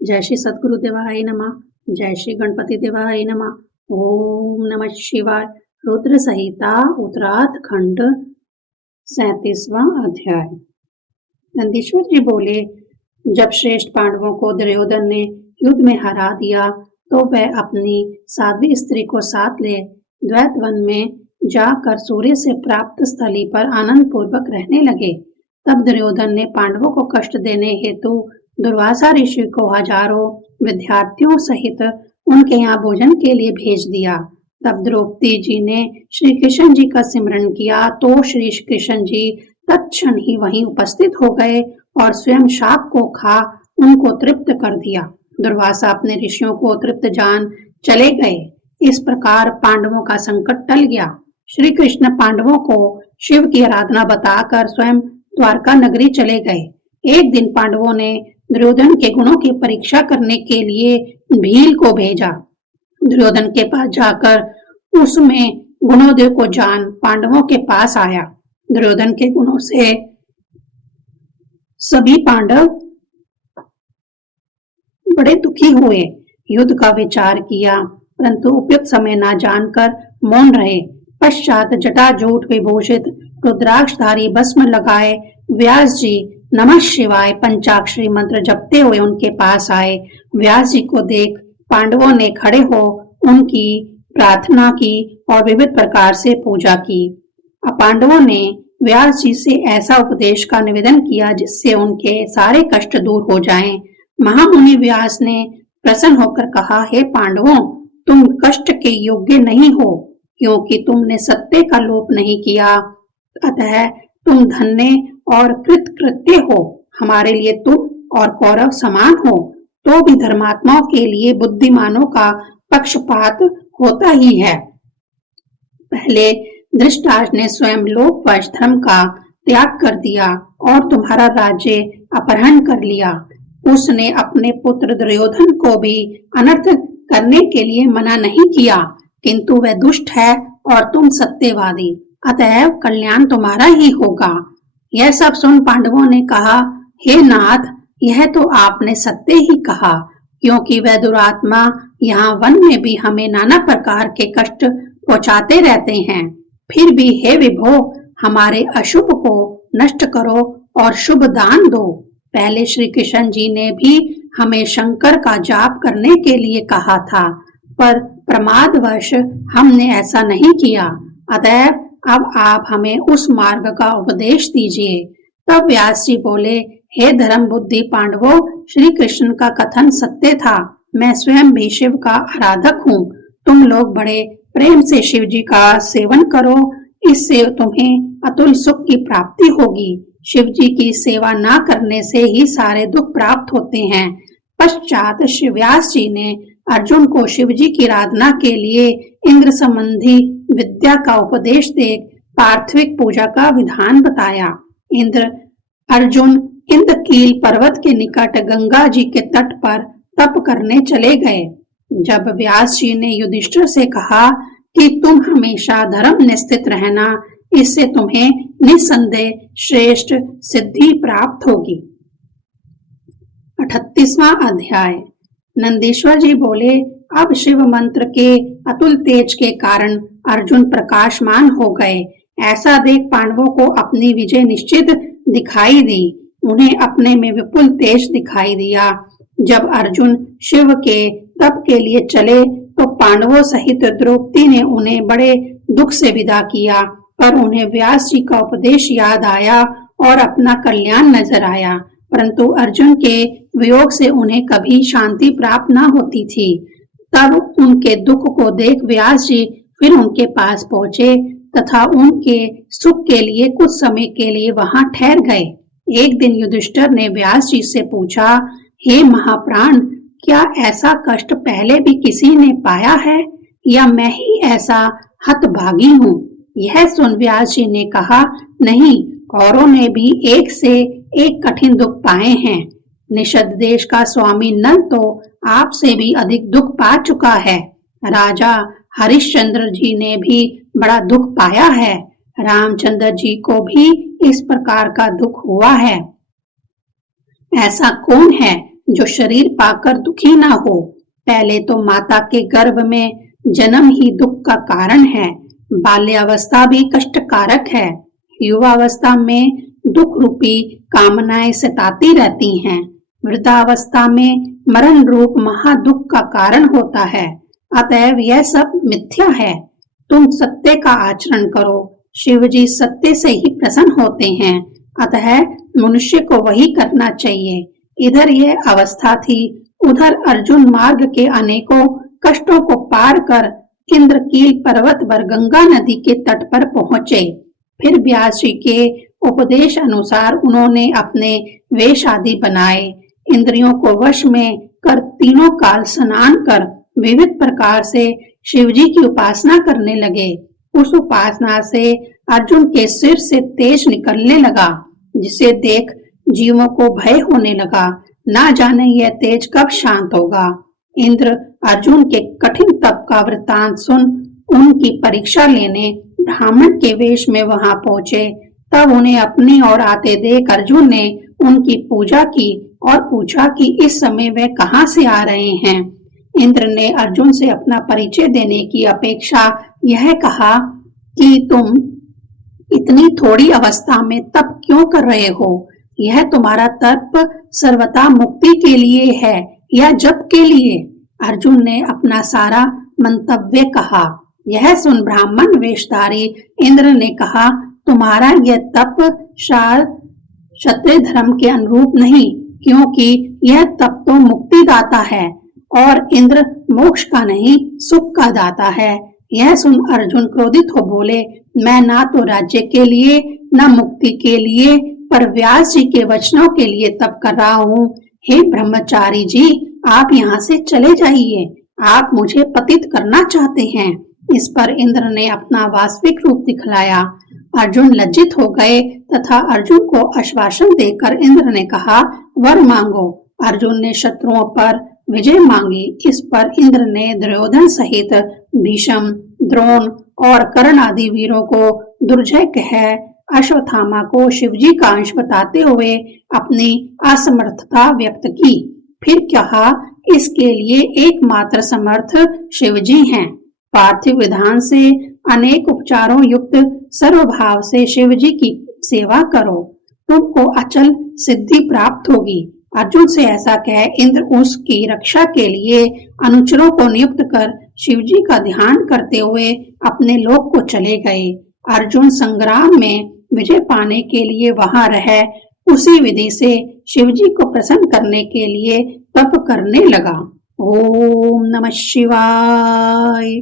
जय श्री सद्गुरु देवाय नमः। जय श्री गणपति देवाय नमः। ओम नमः शिवाय। रुद्र संहिता उत्तरार्ध खंड 37वां अध्याय। नंदीश्वर जी बोले, जब श्रेष्ठ पांडवों को दुर्योधन ने युद्ध में हरा दिया तो वह अपनी साध्वी स्त्री को साथ ले द्वैत वन में जाकर सूर्य से प्राप्त स्थली पर आनंद पूर्वक रहने लगे। तब दुर्योधन ने पांडवों को कष्ट देने हेतु दुर्वासा ऋषि को हजारों विद्यार्थियों सहित उनके यहाँ भोजन के लिए भेज दिया। तब द्रौपदी जी ने श्री कृष्ण जी का सिमरन किया तो श्री कृष्ण जी तत्क्षण ही वहीं उपस्थित हो गए और स्वयं शाक को खा उनको तृप्त कर दिया। दुर्वासा अपने ऋषियों को तृप्त जान चले गए। इस प्रकार पांडवों का संकट टल गया। श्री कृष्ण पांडवों को शिव की आराधना बताकर स्वयं द्वारका नगरी चले गए। एक दिन पांडवों ने दुर्योधन के गुणों की परीक्षा करने के लिए भील को भेजा। दुर्योधन के पास जाकर उसमें गुणोदय को जान पांडवों के पास आया। दुर्योधन के गुणों से सभी पांडव बड़े दुखी हुए। युद्ध का विचार किया परंतु उपयुक्त समय न जानकर मौन रहे। पश्चात जटाजूट विभूषित रुद्राक्षधारी भस्म लगाए व्यास जी नमः शिवाय पंचाक्षरी मंत्र जपते हुए उनके पास आए। व्यास जी को देख पांडवों ने खड़े हो उनकी प्रार्थना की और विविध प्रकार से पूजा की। पांडवों ने व्यास जी से ऐसा उपदेश का निवेदन किया जिससे उनके सारे कष्ट दूर हो जाएं। महामुनि व्यास ने प्रसन्न होकर कहा, हे पांडवों, तुम कष्ट के योग्य नहीं हो क्योंकि तुमने सत्य का लोप नहीं किया, अतः तुम धन्य और कृतकृत्य हो। हमारे लिए तुम और कौरव समान हो तो भी धर्मात्माओं के लिए बुद्धिमानों का पक्षपात होता ही है। पहले धृतराष्ट्र ने स्वयं लोकवश धर्म का त्याग कर दिया और तुम्हारा राज्य अपहरण कर लिया। उसने अपने पुत्र दुर्योधन को भी अनर्थ करने के लिए मना नहीं किया, किंतु वह दुष्ट है और तुम सत्यवादी, अतः कल्याण तुम्हारा ही होगा। यह सब सुन पांडवों ने कहा, हे नाथ, यह तो आपने सत्य ही कहा, क्योंकि वह दुरात्मा यहाँ वन में भी हमें नाना प्रकार के कष्ट पहुँचाते रहते हैं। फिर भी हे विभो, हमारे अशुभ को नष्ट करो और शुभ दान दो। पहले श्री कृष्ण जी ने भी हमें शंकर का जाप करने के लिए कहा था, पर प्रमादवश हमने ऐसा नहीं किया, अतः अब आप हमें उस मार्ग का उपदेश दीजिए। तब व्यास जी बोले, हे धर्म बुद्धि पांडवों, श्री कृष्ण का कथन सत्य था। मैं स्वयं भी शिव का आराधक हूँ। तुम लोग बड़े प्रेम से शिव जी का सेवन करो, इससे तुम्हें अतुल सुख की प्राप्ति होगी। शिव जी की सेवा न करने से ही सारे दुख प्राप्त होते हैं। पश्चात श्री व्यास जी ने अर्जुन को शिव जी की आराधना के लिए इंद्र संबंधी विद्या का उपदेश दे पार्थिविक पूजा का विधान बताया। अर्जुन इंद्रकील पर्वत के निकट गंगा जी के तट पर तप करने चले गए। जब व्यास जी ने युधिष्ठिर से कहा कि तुम हमेशा धर्म में स्थित रहना, इससे तुम्हें निस्संदेह श्रेष्ठ सिद्धि प्राप्त होगी। 38वां अध्याय। नंदीश्वर जी बोले, अब शिव मंत्र के अतुल तेज के कारण अर्जुन प्रकाशमान हो गए। ऐसा देख पांडवों को अपनी विजय निश्चित दिखाई दी। उन्हें अपने में विपुल तेज दिखाई दिया। जब अर्जुन शिव के तप के लिए चले तो पांडवों सहित द्रौपदी ने उन्हें बड़े दुख से विदा किया, पर उन्हें व्यास जी का उपदेश याद आया और अपना कल्याण नजर आया। परंतु अर्जुन के वियोग से उन्हें कभी शांति प्राप्त न होती थी। तब उनके दुख को देख व्यास जी फिर उनके पास पहुँचे तथा उनके सुख के लिए कुछ समय के लिए वहां ठहर गए। एक दिन युधिष्ठिर ने व्यास जी से पूछा, हे महाप्राण, क्या ऐसा कष्ट पहले भी किसी ने पाया है या मैं ही ऐसा हतभागी हूँ? यह सुन व्यास जी ने कहा, नहीं, औरों ने भी एक से एक कठिन दुख पाए हैं। निषद देश का स्वामी नल तो आपसे भी अधिक दुख पा चुका है। राजा हरिश्चंद्र जी ने भी बड़ा दुख पाया है। रामचंद्र जी को भी इस प्रकार का दुख हुआ है। ऐसा कौन है जो शरीर पाकर दुखी ना हो। पहले तो माता के गर्भ में जन्म ही दुख का कारण है। बाल्यावस्था भी कष्टकारक है। युवावस्था में दुख रूपी कामनाएं सताती रहती हैं। वृद्धावस्था में मरण रूप महादुख का कारण होता है। अतएव यह सब मिथ्या है। तुम सत्य का आचरण करो। शिव जी सत्य से ही प्रसन्न होते हैं, अतः मनुष्य को वही करना चाहिए। इधर यह अवस्था थी, उधर अर्जुन मार्ग के अनेकों कष्टों को पार कर इंद्रकील पर्वत पर गंगा नदी के तट पर पहुंचे। फिर व्यास जी के उपदेश अनुसार उन्होंने अपने वेश आदि बनाए। इंद्रियों को वश में कर तीनों काल स्नान कर विविध प्रकार से शिवजी की उपासना करने लगे। उस उपासना से अर्जुन के सिर से तेज निकलने लगा, जिसे देख जीवों को भय होने लगा। ना जाने यह तेज कब शांत होगा। इंद्र अर्जुन के कठिन तप का वृतांत सुन उनकी परीक्षा लेने ब्राह्मण के वेश में वहां पहुंचे। तब उन्हें अपनी ओर आते देख अर्जुन ने उनकी पूजा की और पूछा कि इस समय वे कहां से आ रहे हैं। इंद्र ने अर्जुन से अपना परिचय देने की अपेक्षा यह कहा कि तुम इतनी थोड़ी अवस्था में तप क्यों कर रहे हो? यह तुम्हारा तप सर्वथा मुक्ति के लिए है या जप के लिए? अर्जुन ने अपना सारा मंतव्य कहा। यह सुन ब्राह्मण वेशधारी इंद्र ने कहा, तुम्हारा यह तप क्षत्रिय धर्म के अनुरूप नहीं, क्योंकि यह तप तो मुक्ति दाता है और इंद्र मोक्ष का नहीं सुख का दाता है। यह सुन अर्जुन क्रोधित हो बोले, मैं ना तो राज्य के लिए न मुक्ति के लिए पर व्यास जी के वचनों के लिए तप कर रहा हूँ। हे ब्रह्मचारी जी, आप यहाँ से चले जाइए, आप मुझे पतित करना चाहते हैं। इस पर इंद्र ने अपना वास्तविक रूप दिखलाया। अर्जुन लज्जित हो गए तथा अर्जुन को आश्वासन देकर इंद्र ने कहा, वर मांगो। अर्जुन ने शत्रुओं पर विजय मांगी। इस पर इंद्र ने दुर्योधन सहित भीष्म, द्रोण और कर्ण आदि वीरों को दुर्जय कह अश्वत्थामा को शिवजी का अंश बताते हुए अपनी असमर्थता व्यक्त की। फिर कहा, इसके लिए एकमात्र समर्थ शिवजी हैं। पार्थिव विधान से अनेक उपचारों युक्त सर्वभाव से शिवजी की सेवा करो, तुमको अचल सिद्धि प्राप्त होगी। अर्जुन से ऐसा कह इंद्र उसकी रक्षा के लिए अनुचरों को नियुक्त कर शिवजी का ध्यान करते हुए अपने लोक को चले गए। अर्जुन संग्राम में विजय पाने के लिए वहां रह उसी विधि से शिवजी को प्रसन्न करने के लिए तप करने लगा। ओम नमः शिवाय।